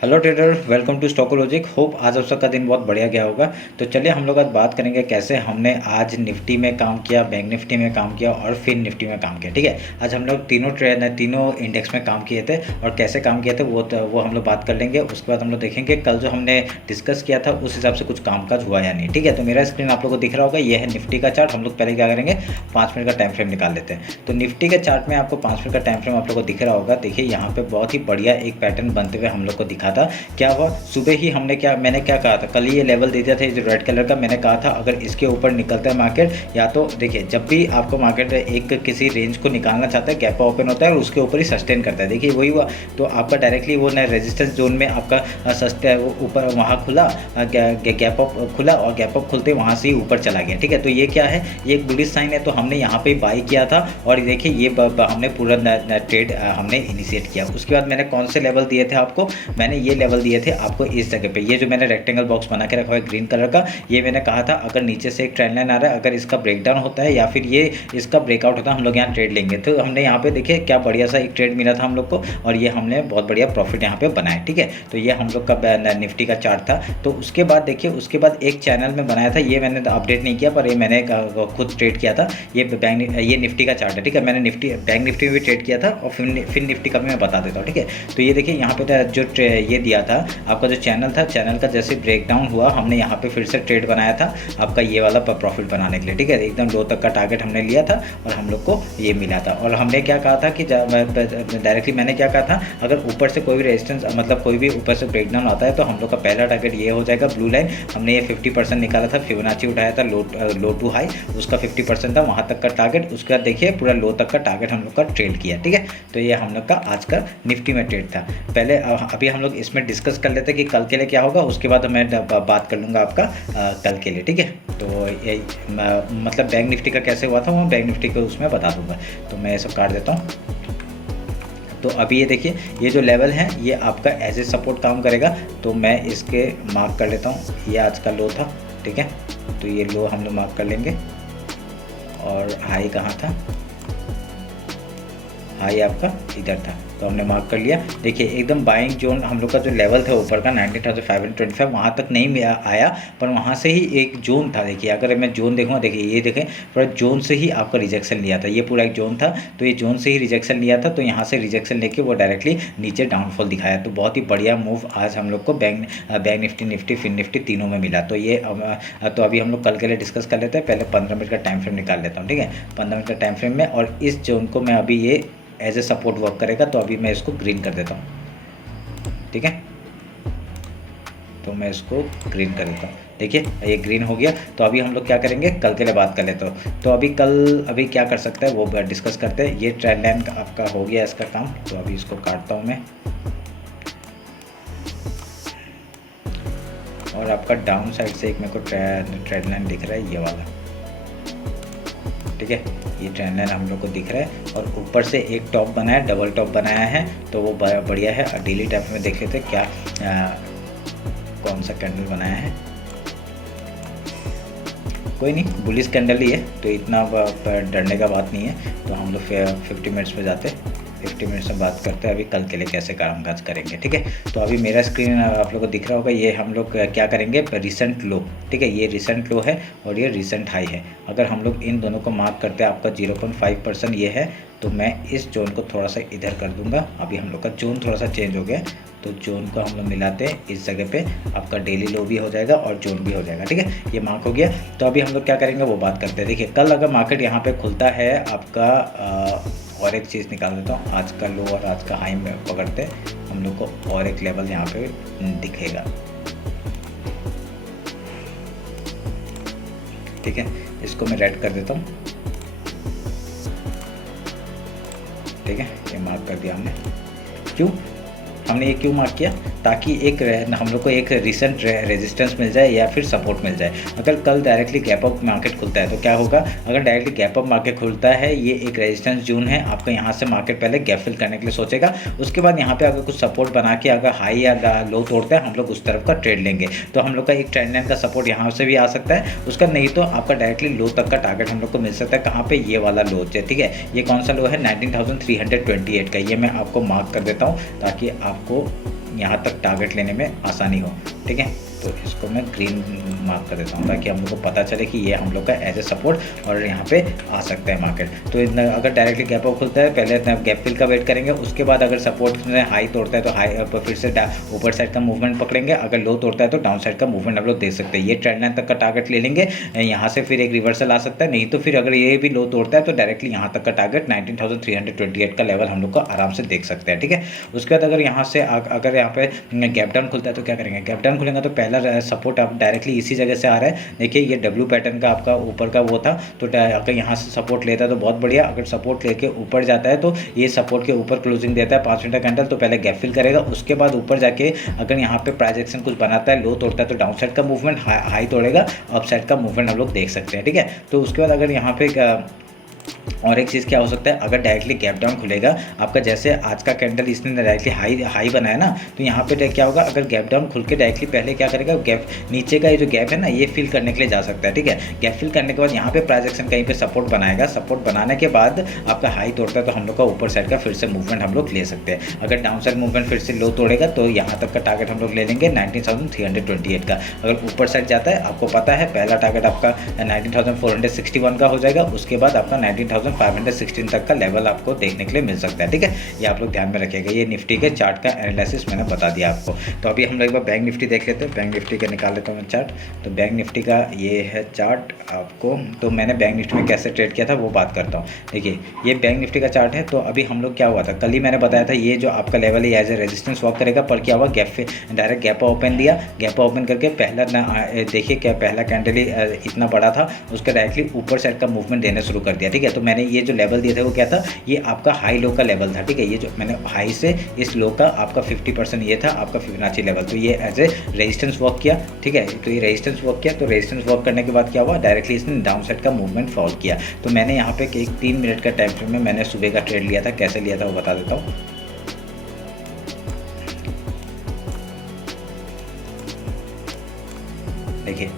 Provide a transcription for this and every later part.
Hello trader, welcome to Stockologic. Hope आज आप सबका दिन बहुत बढ़िया गया होगा। तो चलिए हम लोग आज बात करेंगे कैसे हमने आज निफ्टी में काम किया, बैंक निफ्टी में काम किया और फिन निफ्टी में काम किया। ठीक है, आज हम लोग तीनों इंडेक्स में काम किए थे और कैसे काम किए थे वो हम लोग बात कर लेंगे। उसके बाद हम लोग देखेंगे कल जो हमने डिस्कस किया था उस हिसाब से कुछ कामकाज हुआ या नहीं। ठीक है, तो मेरा स्क्रीन आप लोग को दिख रहा होगा, ये है निफ्टी का चार्ट। हम लोग पहले क्या करेंगे, 5 मिनट का टाइम फ्रेम निकाल लेते हैं। तो निफ्टी के चार्ट में आपको 5 मिनट का टाइम फ्रेम आप लोग को दिख रहा होगा। देखिए यहाँ पे बहुत ही बढ़िया एक पैटर्न बनते हुए हम लोग को दिखा था। क्या हुआ, सुबह ही मैंने क्या कहा था, कल ही ये लेवल दे दिया था, जो रेड कलर का। मैंने कहा था अगर इसके ऊपर निकलता है मार्केट, या तो देखिए जब भी आपको मार्केट एक किसी रेंज को निकालना चाहता है, गैप ओपन होता है और उसके ऊपर ही सस्टेन करता है। देखिए वही हुआ, तो आपका डायरेक्टली वो रेजिस्टेंस जोन में आपका सस्टेन ऊपर वहाँ खुला, गैप अप खुला और गैप अप खुलते वहाँ से ही ऊपर चला गया। ठीक है, तो ये क्या है, ये एक बुलिश साइन है। तो हमने यहाँ पे बाई किया था और देखिए ये हमने पूरा ट्रेड हमने इनिशिएट किया। उसके बाद मैंने कौन से लेवल दिए थे आपको, मैंने ये लेवल दिए थे आपको इस जगह पे। ये जो मैंने रेक्टेंगल बॉक्स बना के रखा है ग्रीन कलर का, ये मैंने कहा था अगर नीचे से एक ट्रेंड लाइन आ रहा है, अगर इसका ब्रेकडाउन होता है या फिर ये इसका ब्रेकआउट होता है, हम लोग यहाँ ट्रेड लेंगे। तो हमने यहाँ पे देखिए क्या बढ़िया सा एक ट्रेड मिला था हम लोग को और ये हमने बहुत बढ़िया प्रॉफिट यहाँ पे बनाया। ठीक है, तो ये हम लोग का निफ्टी का चार्ट था। तो उसके बाद देखिए, उसके बाद एक चैनल में बनाया था, ये मैंने अपडेट नहीं किया पर ये मैंने खुद ट्रेड किया था। ये निफ्टी का चार्ट है। ठीक है, मैंने बैंक निफ्टी में भी ट्रेड किया था और फिर निफ्टी का भी मैं बता देता हूँ। ठीक है, तो ये देखिए यहाँ पे जो ये दिया था आपका जो चैनल था, चैनल का जैसे ब्रेकडाउन हुआ, हमने यहाँ पे फिर से ट्रेड बनाया था आपका ये वाला प्रॉफिट बनाने के लिए। ठीक है, एकदम लो तक का टारगेट हमने लिया था और हम लोग को ये मिला था। और हमने क्या कहा था कि डायरेक्टली मैंने क्या कहा था, अगर ऊपर से कोई भी रेजिस्टेंस मतलब कोई भी ऊपर से ब्रेकडाउन आता है तो हम लोग का पहला टारगेट ये हो जाएगा ब्लू लाइन। हमने ये 50% निकाला था, फिबोनाची उठाया था लो टू हाई, उसका 50% था वहाँ तक का टारगेट। उसके बाद देखिए पूरा लो तक का टारगेट हम लोग का ट्रेड किया। ठीक है, तो ये हम लोग का आज का निफ्टी में ट्रेड था। पहले अभी हम लोग इसमें डिस्कस कर लेते हैं कि कल के लिए क्या होगा, उसके बाद मैं बात कर लूँगा आपका कल के लिए। ठीक है, तो ये मतलब बैंक निफ्टी का कैसे हुआ था वो बैंक निफ्टी को उसमें बता दूंगा। तो मैं ये सब काट देता हूँ। तो अभी ये देखिए, ये जो लेवल है ये आपका एज ए सपोर्ट काम करेगा। तो मैं इसके मार्क कर लेता हूँ, ये आज का लो था। ठीक है, तो ये लो हम लोग मार्क कर लेंगे। और हाई कहाँ था, हाई आपका इधर था, तो हमने मार्क कर लिया। देखिए एकदम बाइंग जोन हम लोग का जो लेवल था ऊपर का 19,525 वहाँ तक नहीं आया, पर वहाँ से ही एक जोन था। देखिए अगर मैं जोन देखूँगा, देखिए ये देखें पूरा जोन से ही आपका रिजेक्शन लिया था, ये पूरा एक जोन था। तो ये जोन से ही रिजेक्शन लिया था, तो यहाँ से रिजेक्शन लेके वो डायरेक्टली नीचे डाउनफॉल दिखाया। तो बहुत ही बढ़िया मूव आज हम लोग को बैंक निफ्टी फिन निफ्टी तीनों में मिला। तो ये तो अभी हम लोग कल के लिए डिस्कस कर लेते हैं। पहले 15 मिनट का टाइम फ्रेम निकाल लेता हूँ। ठीक है, 15 मिनट का टाइम फ्रेम में, और इस जोन को मैं अभी ये एज ए सपोर्ट वर्क करेगा, तो अभी मैं इसको ग्रीन कर देता हूँ। ठीक है, तो मैं इसको ग्रीन कर देता हूँ। देखिए ये ग्रीन हो गया। तो अभी हम लोग क्या करेंगे, कल के लिए बात कर लेते हो। तो अभी क्या कर सकता है वो डिस्कस करते हैं। ये ट्रेंड लाइन आपका हो गया इसका काम, तो अभी इसको काटता हूँ मैं। और आपका डाउन साइड से एक मेरे को ट्रेंड लाइन दिख रहा है, ये वाला। ठीक है, ये ट्रेंड लाइन हम लोग को दिख रहा है और ऊपर से एक टॉप बनाया, डबल टॉप बनाया है, तो वो बढ़िया है। और डेली टाइम में देख लेते क्या कौन सा कैंडल बनाया है। कोई नहीं, बुलिश कैंडल ही है, तो इतना डरने का बात नहीं है। तो हम लोग 50 मिनट्स में जाते, 50 मिनट्स में बात करते हैं अभी कल के लिए कैसे कामकाज करेंगे। ठीक है, तो अभी मेरा स्क्रीन आप लोगों को दिख रहा होगा। ये हम लोग क्या करेंगे, रिसेंट लो। ठीक है, ये रिसेंट लो है और ये रिसेंट हाई है। अगर हम लोग इन दोनों को मार्क करते हैं, आपका 0.5% ये है, तो मैं इस जोन को थोड़ा सा इधर कर दूंगा। अभी हम लोग का जोन थोड़ा सा चेंज हो गया, तो जोन को हम लोग मिलाते हैं इस जगह पे, आपका डेली लो भी हो जाएगा और जोन भी हो जाएगा। ठीक है, ये मार्क हो गया। तो अभी हम लोग क्या करेंगे वो बात करते हैं। देखिए कल अगर मार्केट यहाँ पे खुलता है आपका और एक चीज़ निकाल देता हूँ, आज का लो और आज का हाई में पकड़ते हम लोग को और एक लेवल यहाँ पे दिखेगा। ठीक है, इसको मैं रेड कर देता हूँ। ठीक है, ये मार्क कर दिया हमने। हमने ये क्यों मार्क किया, ताकि एक हम लोग को एक रिसेंट रेजिस्टेंस मिल जाए या फिर सपोर्ट मिल जाए। अगर कल डायरेक्टली गैप अप मार्केट खुलता है तो क्या होगा, अगर डायरेक्टली गैप अप मार्केट खुलता है, ये एक रेजिस्टेंस जोन है आपका, यहाँ से मार्केट पहले गैप फिल करने के लिए सोचेगा। उसके बाद यहाँ पे अगर कुछ सपोर्ट बना के अगर हाई या लो तोड़ता है, हम लोग उस तरफ का ट्रेड लेंगे। तो हम लोग का एक ट्रेंड लाइन का सपोर्ट यहाँ से भी आ सकता है, उसका नहीं तो आपका डायरेक्टली लो तक का टारगेट हम लोग को मिल सकता है। कहाँ पे, ये वाला लो है। ठीक है, ये कौन सा लो है, 19,328 का। ये मैं आपको मार्क कर देता हूँ ताकि आपको यहाँ तक टारगेट लेने में आसानी हो। ठीक है, तो इसको मैं ग्रीन मार्क कर देता हूँ ताकि हम लोग को पता चले कि ये हम लोग का एज ए सपोर्ट और यहाँ पे आ सकता है मार्केट। तो अगर डायरेक्टली गैप अप खुलता है, पहले गैप फिल का वेट करेंगे, उसके बाद अगर सपोर्ट में हाई तोड़ता है तो हाई फिर से ऊपर साइड का मूवमेंट पकड़ेंगे, अगर लो तोड़ता है तो डाउन साइड का मूवमेंट हम लोग देख सकते हैं। ये ट्रेंड लाइन तक का टारगेट ले लेंगे, यहाँ से फिर एक रिवर्सल आ सकता है, नहीं तो फिर अगर ये भी लो तोड़ता है तो डायरेक्टली यहाँ तक का टारगेट 19,328 का लेवल हम लोग को आराम से देख सकते हैं। ठीक है, उसके बाद अगर यहाँ से अगर यहाँ पे गैप डाउन खुलता है तो क्या करेंगे, गैप डाउन खुलेगा तो पहला सपोर्ट आप डायरेक्टली इसी जगह से आ रहा है। देखिए ये डब्ल्यू पैटर्न का आपका ऊपर का वो था, तो अगर यहाँ से सपोर्ट लेता है तो बहुत बढ़िया, अगर सपोर्ट लेके ऊपर जाता है तो ये सपोर्ट के ऊपर क्लोजिंग देता है 5 मिनट का कैंडल, तो पहले गैप फिल करेगा, उसके बाद ऊपर जाके अगर यहाँ पे प्राइस एक्शन कुछ बनाता है, लो तोड़ता है तो डाउन साइड का मूवमेंट, हाई तोड़ेगा अप साइड का मूवमेंट हम लोग देख सकते हैं। ठीक है, तो उसके बाद अगर यहाँ पे और एक चीज़ क्या हो सकता है, अगर डायरेक्टली गैप डाउन खुलेगा आपका, जैसे आज का कैंडल इसने डायरेक्टली हाई बनाया ना, तो यहाँ पे क्या होगा, अगर गैप डाउन खुल के डायरेक्टली पहले क्या करेगा, गैप नीचे का ये जो गैप है ना, ये फिल करने के लिए जा सकता है। ठीक है, गैप फिल करने के बाद यहाँ पे प्राइस एक्शन कहीं पे सपोर्ट बनाएगा, सपोर्ट बनाने के बाद आपका हाई तोड़ता है तो हम लोग का ऊपर साइड का फिर से मूवमेंट हम लोग ले सकते हैं। अगर डाउन साइड मूवमेंट फिर से लो तोड़ेगा तो यहाँ तक का टारगेट हम लोग ले लेंगे 19,328 का। अगर ऊपर साइड जाता है, आपको पता है पहला टारगेट आपका 19,461 का हो जाएगा, उसके बाद आपका 19,516 तक का लेवल आपको देखने के लिए मिल सकता है। ठीक है, ये आप लोग ध्यान में रखिएगा। ये निफ्टी के चार्ट का एनालिसिस मैंने बता दिया आपको। तो अभी हम लोग एक बार बैंक निफ्टी देख लेते हैं। बैंक निफ्टी का निकाल लेता हूँ मैं चार्ट। तो बैंक निफ्टी का ये है चार्ट आपको, तो मैंने बैंक निफ्टी में कैसे ट्रेड किया था वो बात करता हूँ। देखिए ये बैंक निफ्टी का चार्ट है। तो अभी हम लोग क्या हुआ था, कल ही मैंने बताया था ये जो आपका लेवल है एज ए रेजिस्टेंस वर्क करेगा, पर क्या हुआ, डायरेक्ट गैप ओपन दिया, गैप ओपन करके पहला देखिए क्या पहला कैंडल ही इतना बड़ा था, उसका डायरेक्टली ऊपर साइड का मूवमेंट देना शुरू कर दिया। ठीक है, तो मैंने ये जो लेवल दिया था वो क्या था, ये आपका हाई लो का लेवल था। ठीक है, ये जो मैंने हाई से इस लो का आपका 50% ये था आपका फिबोनाची लेवल, तो ये एज ए रेजिस्टेंस वर्क किया। ठीक है, तो ये रेजिस्टेंस वर्क किया, तो रेजिस्टेंस वर्क करने के बाद क्या हुआ, डायरेक्टली इसने डाउन साइड का मूवमेंट फॉलो किया। तो मैंने यहाँ पे एक 3 मिनट का टाइम फ्रेम में मैंने सुबह का ट्रेड लिया था, कैसे लिया था वो बता देता हूँ। देखिए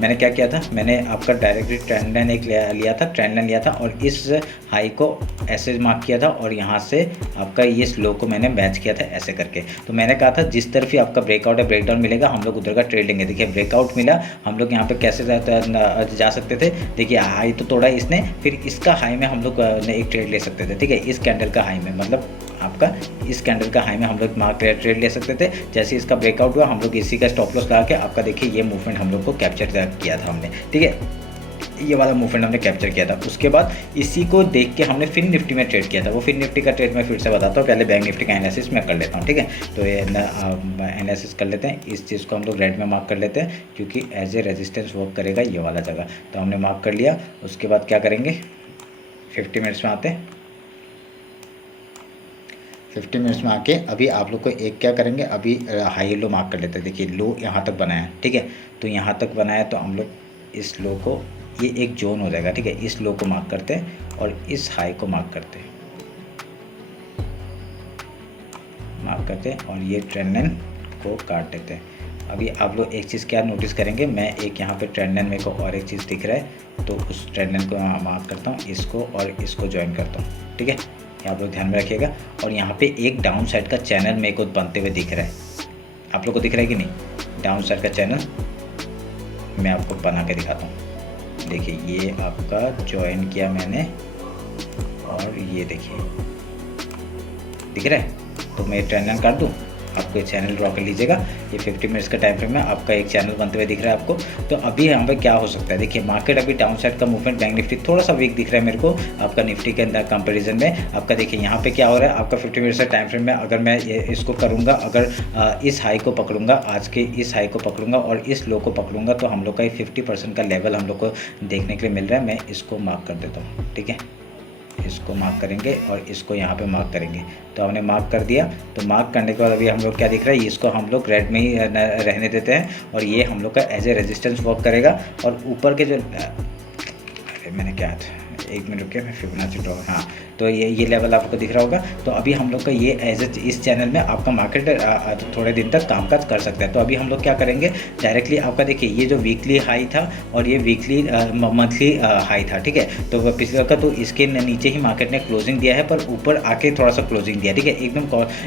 मैंने क्या किया था, मैंने आपका डायरेक्टली ट्रेंड लाइन एक लिया था, ट्रेंड लाइन लिया था और इस हाई को ऐसे मार्क किया था और यहाँ से आपका ये स्लो को मैंने मैच किया था ऐसे करके। तो मैंने कहा था जिस तरफ ही आपका ब्रेकआउट या ब्रेकडाउन मिलेगा हम लोग उधर का ट्रेड लेंगे। देखिए ब्रेकआउट मिला, हम लोग यहाँ पे कैसे जा सकते थे, देखिए हाई तो तोड़ा इसने, फिर इसका हाई में हम लोग एक ट्रेड ले सकते थे। ठीक है, इस कैंडल का हाई में, मतलब आपका इस कैंडल का हाई में हम लोग मार्क ट्रेड ले सकते थे। जैसे इसका ब्रेकआउट हुआ हम लोग इसी का स्टॉप लॉस लगा के आपका देखिए ये मूवमेंट हम लोग को कैप्चर किया था हमने। ठीक है, ये वाला मूवमेंट हमने कैप्चर किया था। उसके बाद इसी को देख के हमने फिर निफ्टी में ट्रेड किया था। वो फिर निफ्टी का ट्रेड मैं फिर से बताता हूँ, पहले बैंक निफ्टी का एनालिसिस मैं कर लेता हूँ। ठीक है, तो ये एनालिसिस कर लेते हैं। इस चीज़ को हम लोग रेड में मार्क कर लेते हैं क्योंकि एज ए रेजिस्टेंस वर्क करेगा ये वाला जगह, तो हमने मार्क कर लिया। उसके बाद क्या करेंगे, 50 मिनट्स में आते हैं। 50 मिनट्स में आके अभी आप लोग को एक क्या करेंगे, अभी हाई लो मार्क कर लेते हैं। देखिए लो यहाँ तक बनाया, ठीक है, तो यहाँ तक बनाया तो हम लोग इस लो को, ये एक जोन हो जाएगा। ठीक है, इस लो को मार्क करते हैं और इस हाई को मार्क करते हैं, और ये ट्रेंड लाइन को काट देते हैं। अभी आप लोग एक चीज़ क्या नोटिस करेंगे, मैं एक यहाँ पे ट्रेंड लाइन मेरे को और एक चीज़ दिख रहा है, तो उस ट्रेंड लाइन को मार्क करता हूँ, इसको और इसको ज्वाइन करता हूँ। ठीक है, आप लोग ध्यान में रखिएगा। और यहाँ पे एक डाउन साइड का चैनल मेरे को बनते हुए दिख रहा है, आप लोग को दिख रहा है कि नहीं, डाउन साइड का चैनल मैं आपको बना के दिखाता हूँ। देखिए ये आपका ज्वाइन किया मैंने और ये देखिए दिख रहा है, तो मैं ट्रेंड लाइन काट दूँ, आपको एक चैनल ड्रॉ कर लीजिएगा। ये 50 मिनट्स का टाइम फ्रेम में आपका एक चैनल बनते हुए दिख रहा है आपको। तो अभी यहाँ पे क्या हो सकता है, देखिए मार्केट अभी डाउन साइड का मूवमेंट बैंक निफ्टी थोड़ा सा वीक दिख रहा है मेरे को आपका निफ्टी के अंदर कंपैरिजन में। आपका देखिए यहाँ पे क्या हो रहा है, आपका 50 मिनट्स का टाइम फ्रेम में अगर मैं इसको करूँगा, अगर इस हाई को पकड़ूंगा, आज के इस हाई को पकड़ूंगा और इस लो को पकड़ूंगा, तो हम लोग का 50% का लेवल हम लोग को देखने के लिए मिल रहा है। मैं इसको मार्क कर देता हूँ। ठीक है, इसको मार्क करेंगे और इसको यहाँ पे मार्क करेंगे। तो हमने मार्क कर दिया। तो मार्क करने के बाद अभी हम लोग क्या दिख रहा है, इसको हम लोग रेड में ही रहने देते हैं और ये हम लोग का एज ए रेजिस्टेंस वर्क करेगा। और ऊपर के जो, अरे मैंने क्या था, एक मिनट रुके, मैं फिबोनाची ड्रॉ, हाँ तो ये लेवल आपको दिख रहा होगा। तो अभी हम लोग का ये एज इस चैनल में आपका मार्केट थोड़े दिन तक कामकाज कर सकता है। तो अभी हम लोग क्या करेंगे, डायरेक्टली आपका देखिए ये जो वीकली हाई था और ये वीकली मंथली हाई था, ठीक है। तो पिछले का तो इसके नीचे ही मार्केट ने क्लोजिंग दिया है, पर ऊपर आके थोड़ा सा क्लोजिंग दिया, ठीक है,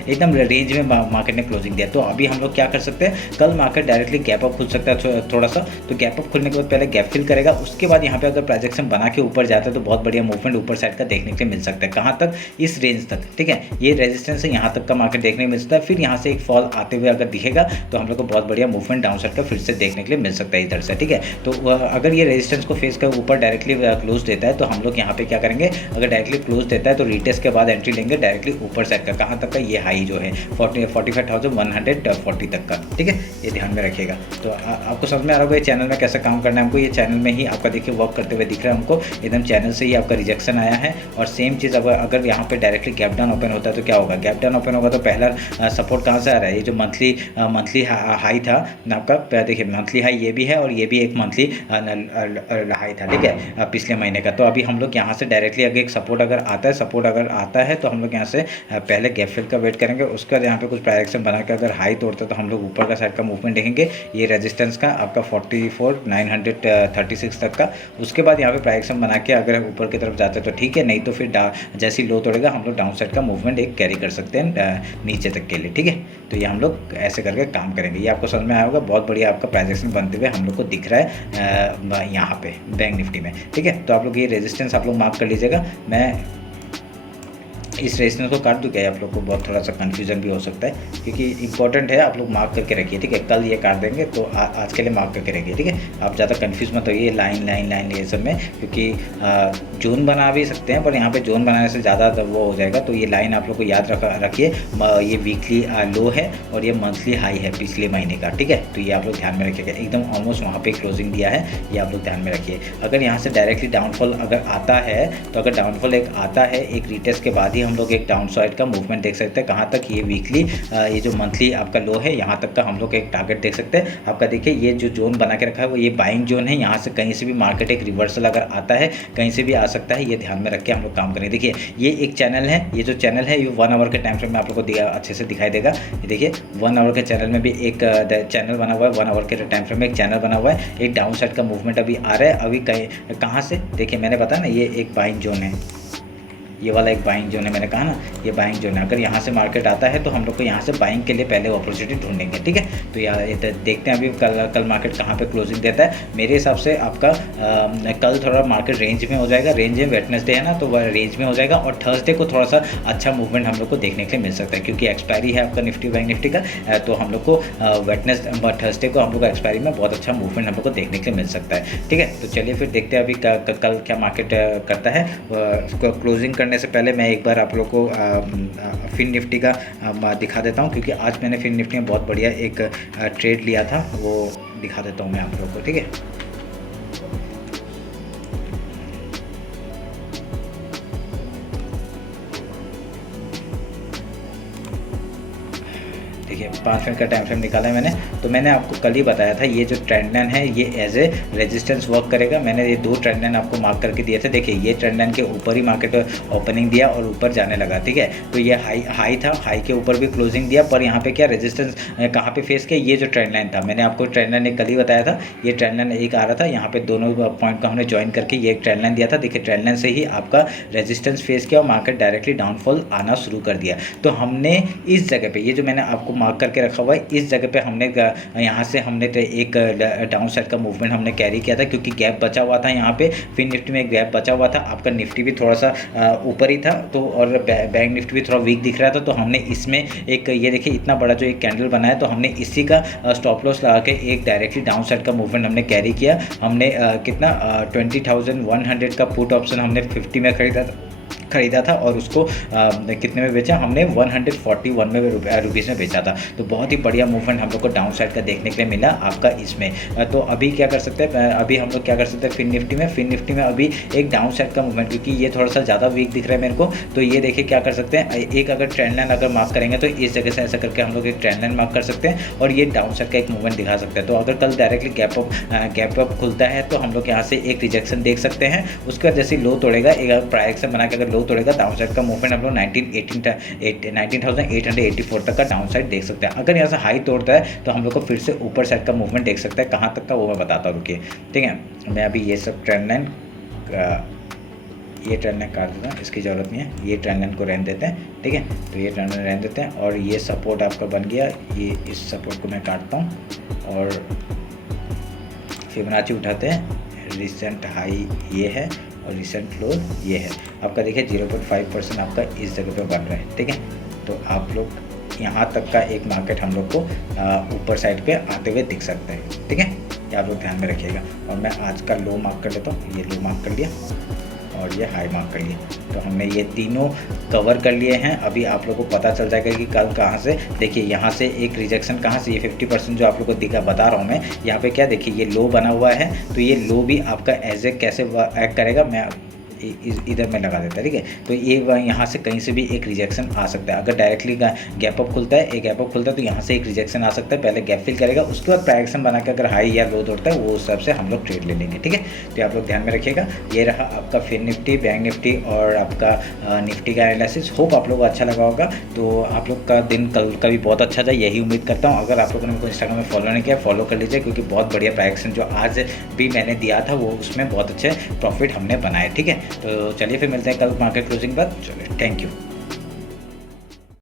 एकदम रेंज में मार्केट ने क्लोजिंग दिया। तो अभी हम लोग क्या कर सकते हैं, कल मार्केट डायरेक्टली गैप अप खुल सकता है थोड़ा सा। तो गैप अप खुलने के बाद पहले गैप फिल करेगा, उसके बाद यहाँ पे अगर प्रोजेक्शन बना के ऊपर जाता है तो बहुत बढ़िया मूवमेंट ऊपर साइड का देखने के लिए मिल सकता है। कहाँ तक, इस रेंज तक, ठीक है। ये रेजिस्टेंस है, यहाँ तक का मार्केट देखने को मिल सकता है। फिर यहाँ से एक फॉल आते हुए अगर दिखेगा तो हम लोग को बहुत बढ़िया मूवमेंट डाउन साइड का फिर से देखने के लिए मिल सकता है इधर से, ठीक है। तो अगर ये रेजिस्टेंस को फेस कर ऊपर डायरेक्टली क्लोज देता है तो हम लोग यहाँ पे क्या करेंगे, अगर डायरेक्टली क्लोज देता है तो रीटेस्ट के बाद एंट्री लेंगे डायरेक्टली ऊपर साइड का। कहाँ तक का, ये हाई जो है 45,140 तक का, ठीक है, ये ध्यान में रखिएगा। तो आपको समझ में आ रहा होगा ये चैनल में कैसे काम करना है हमको। ये चैनल में ही आपका देखिए वर्क करते हुए दिख रहा है हमको, एकदम चैनल से ही आपका रिजेक्शन आया है। और सेम चीज़ अगर यहाँ पे डायरेक्टली गैप डाउन ओपन होता है तो क्या होगा, गैप डाउन ओपन होगा तो पहला सपोर्ट कहाँ से आ रहा है, ये जो मंथली हाई था आपका, देखिए मंथली हाई ये भी है और ये भी एक मंथली हाई था, ठीक है, पिछले महीने का। तो अभी हम लोग यहाँ से डायरेक्टली अगर एक सपोर्ट अगर आता है तो हम लोग यहाँ से पहले गैप फिल का वेट करेंगे, उसके बाद यहाँ पे कुछ प्राइजेक्शन बना के अगर हाई तोड़ता है तो हम लोग ऊपर का साइड का मूवमेंट देखेंगे, ये रेजिस्टेंस का आपका 44,936 तक का। उसके बाद यहाँ पे प्राइजेक्शन बना के अगर ऊपर की तरफ जाते हैं तो ठीक है, नहीं तो फिर जैसे ही लो तोड़ेगा हम लोग डाउन साइड का मूवमेंट एक कैरी कर सकते हैं नीचे तक के लिए, ठीक है। तो ये हम लोग ऐसे करके काम करेंगे। ये आपको समझ में आया होगा, बहुत बढ़िया आपका प्राइजेक्शन बनते हुए हम लोग को दिख रहा है यहाँ पे बैंक निफ्टी में, ठीक है। तो आप लोग ये रेजिस्टेंस आप लोग मार्क कर लीजिएगा। मैं इस रेजिस्टेंस को काट दूँ क्या, आप लोग को बहुत थोड़ा सा कन्फ्यूजन भी हो सकता है, क्योंकि इंपॉर्टेंट है, आप लोग मार्क करके रखिए, ठीक है। कल ये काट देंगे तो आज के लिए मार्क करके रखिए, ठीक है। आप ज़्यादा कन्फ्यूज मत होइए लाइन ये सब में, क्योंकि जोन बना भी सकते हैं पर यहाँ पे जोन बनाने से ज़्यादा वो हो जाएगा। तो ये लाइन आप लोग को याद रखिए, ये वीकली लो है और ये मंथली हाई है पिछले महीने का, ठीक है। तो ये आप लोग ध्यान में रखिएगा, एकदम ऑलमोस्ट वहाँ पे क्लोजिंग दिया है, ये आप लोग ध्यान में रखिए। अगर यहाँ से डायरेक्टली डाउनफॉल अगर आता है तो अगर डाउनफॉल एक आता है एक रीटेस्ट के बाद ही हम लोग एक डाउन साइड का मूवमेंट देख सकते हैं। कहाँ तक, ये वीकली ये जो मंथली आपका लो है यहाँ तक का हम लोग एक टारगेट देख सकते हैं। आपका देखिए ये जो जोन बना के रखा है वो ये बाइंग जोन है, यहाँ से कहीं से भी मार्केट एक रिवर्सल अगर आता है कहीं से भी आ सकता है, ये ध्यान में रख के हम लोग काम करेंगे। देखिए ये एक चैनल है, ये जो चैनल है ये 1 आवर के टाइम फ्रेम में आप लोग को अच्छे से दिखाई देगा। ये देखिए 1 आवर के चैनल में भी एक चैनल बना हुआ है, 1 आवर के टाइम फ्रेम में एक चैनल बना हुआ है, एक डाउन साइड का मूवमेंट अभी आ रहा है। अभी कहाँ से, देखिए मैंने बताया ना ये एक बाइंग जोन है, ये वाला एक बाइंग जोन है, मैंने कहा ना ये बाइंग जोन है। अगर यहाँ से मार्केट आता है तो हम लोग को यहाँ से बाइंग के लिए पहले अपॉर्चुनिटी ढूंढेंगे, ठीक है। तो यार देखते हैं अभी कल मार्केट कहाँ पे क्लोजिंग देता है। मेरे हिसाब से आपका कल थोड़ा मार्केट रेंज में हो जाएगा, रेंज में वेडनेसडे है ना तो वह रेंज में हो जाएगा, और थर्सडे को थोड़ा सा अच्छा मूवमेंट हम लोग को देखने के लिए मिल सकता है, क्योंकि एक्सपायरी है आपका निफ्टी बैंक निफ्टी का। तो हम लोग को थर्सडे को हम लोग को एक्सपायरी में बहुत अच्छा मूवमेंट हम लोग को देखने के लिए मिल सकता है, ठीक है। तो चलिए फिर देखते हैं अभी कल क्या मार्केट करता है। क्लोजिंग करने से पहले मैं एक बार आप लोग को फिन निफ्टी का दिखा देता हूं, क्योंकि आज मैंने फिन निफ्टी में बहुत बढ़िया एक ट्रेड लिया था, वो दिखा देता हूं मैं आप लोग को, ठीक है। देखिए 5 मिनट का टाइम फ्रेम निकाला है मैंने। तो मैंने आपको कल ही बताया था ये जो ट्रेंड लाइन है ये एज ए रेजिस्टेंस वर्क करेगा। मैंने ये 2 ट्रेंड लाइन आपको मार्क करके दिए थे। देखिए ये ट्रेंड लाइन के ऊपर ही मार्केट ओपनिंग दिया और ऊपर जाने लगा, ठीक है। तो ये हाई था, हाई के ऊपर भी क्लोजिंग दिया, पर यहाँ पे क्या रेजिस्टेंस कहाँ पे फेस किया, ये जो ट्रेंड लाइन था मैंने आपको ट्रेंड लाइन एक कल ही बताया था, ये ट्रेंड लाइन एक आ रहा था, यहाँ पे दोनों पॉइंट को हमने ज्वाइन करके ये एक ट्रेंड लाइन दिया था। देखिए ट्रेंड लाइन से ही आपका रेजिस्टेंस फेस किया और मार्केट डायरेक्टली डाउनफॉल आना शुरू कर दिया। तो हमने इस जगह पे ये जो मैंने आपको मार्क करके रखा हुआ है, इस जगह पे हमने यहाँ से हमने एक डाउन साइड का मूवमेंट हमने कैरी किया था, क्योंकि गैप बचा हुआ था यहाँ पे। फिर निफ्टी में एक गैप बचा हुआ था, आपका निफ्टी भी थोड़ा सा ऊपर ही था तो, और बैंक निफ्टी भी थोड़ा वीक दिख रहा था। तो हमने इसमें एक ये देखिए इतना बड़ा जो एक कैंडल बनाया, तो हमने इसी का स्टॉप लॉस लगा के एक डायरेक्टली डाउन साइड का मूवमेंट हमने कैरी किया। हमने कितना 20,100 का पुट ऑप्शन हमने 50 में खरीदा था और उसको कितने में बेचा हमने 141 में रुपीज़ में बेचा था। तो बहुत ही बढ़िया मूवमेंट हम लोग को डाउन साइड का देखने के लिए मिला आपका इसमें। तो अभी क्या कर सकते हैं, अभी हम लोग क्या कर सकते हैं फिन निफ्टी में अभी एक डाउन साइड का मूवमेंट, क्योंकि ये थोड़ा सा ज़्यादा वीक दिख रहा है मेरे को। तो ये देखिए क्या कर सकते हैं, एक अगर ट्रेंड लाइन अगर मार्क करेंगे तो इस जगह से ऐसा करके हम लोग एक ट्रेंड लाइन मार्क कर सकते हैं और ये डाउन साइड का एक मूवमेंट दिखा सकते हैं। तो अगर कल डायरेक्टली गैप अप खुलता है तो हम लोग यहाँ से एक रिजेक्शन देख सकते हैं। उसके बाद जैसे लो तोड़ेगा एक प्राइजेक्शन बना के अगर लो तोड़ेगा डाउन साइड का मूवमेंट हम लोग 19,884 तक का डाउन साइड देख सकते हैं। अगर यहाँ से हाई तोड़ता है तो हम लोग को फिर से ऊपर साइड का मूवमेंट देख सकते हैं, कहाँ तक का वो मैं बताता हूँ, रुकिए। ठीक है, मैं अभी ये सब ट्रेंड लाइन ये ट्रेंड लाइन काट देता हूँ, इसकी ज़रूरत नहीं है, ये ट्रेंड लाइन को रहने देते हैं। ठीक है, तो ये ट्रेंड लाइन रहने देते हैं और ये सपोर्ट आपका बन गया, ये इस सपोर्ट को मैं काटता हूँ और फिबोनाची उठाते हैं। रिसेंट हाई ये है और रिसेंट लो ये है आपका, देखिए 0.5% आपका इस जगह पे बन रहा है। ठीक है, तो आप लोग यहाँ तक का एक मार्केट हम लोग को ऊपर साइड पे आते हुए दिख सकता है। ठीक है, ये आप लोग ध्यान में रखिएगा। और मैं आज का लो मार्क कर लेता हूँ, ये लो मार्क कर लिया और ये हाई मार्क कर लिया, तो हमने ये तीनों कवर कर लिए हैं। अभी आप लोगों को पता चल जाएगा कि कल कहाँ से, देखिए यहाँ से एक रिजेक्शन कहाँ से, ये 50% जो आप लोग को दिखा बता रहा हूँ मैं, यहाँ पे क्या देखिए ये लो बना हुआ है, तो ये लो भी आपका एज ए कैसे एक्ट करेगा, मैं इधर में लगा देता है। ठीक है, तो ये यहाँ से कहीं से भी एक रिजेक्शन आ सकता है। अगर डायरेक्टली गैप अप खुलता है, एक गैप अप खुलता है, तो यहाँ से एक रिजेक्शन आ सकता है, पहले गैप फिल करेगा, उसके बाद प्राइजेक्शन बना के अगर हाई या लो तोड़ता है वो उस हिसाब से हम लोग ट्रेड ले लेंगे। ठीक है, तो आप लोग ध्यान में रखिएगा। ये रहा आपका फिन निफ्टी, बैंक निफ्टी और आपका निफ्टी का एनालिसिस। होप आप लोग को अच्छा लगा होगा। तो आप लोग का दिन कल का भी बहुत अच्छा जाए, यही उम्मीद करता हूँ। अगर आप लोगों ने मेरे को इंस्टाग्राम में फॉलो नहीं किया, फॉलो कर लीजिए, क्योंकि बहुत बढ़िया प्राइजेक्शन जो आज भी मैंने दिया था वो उसमें बहुत अच्छे प्रॉफिट हमने बनाए। ठीक है, तो चलिए फिर मिलते हैं कल मार्केट क्लोजिंग बाद। चलिए, थैंक यू।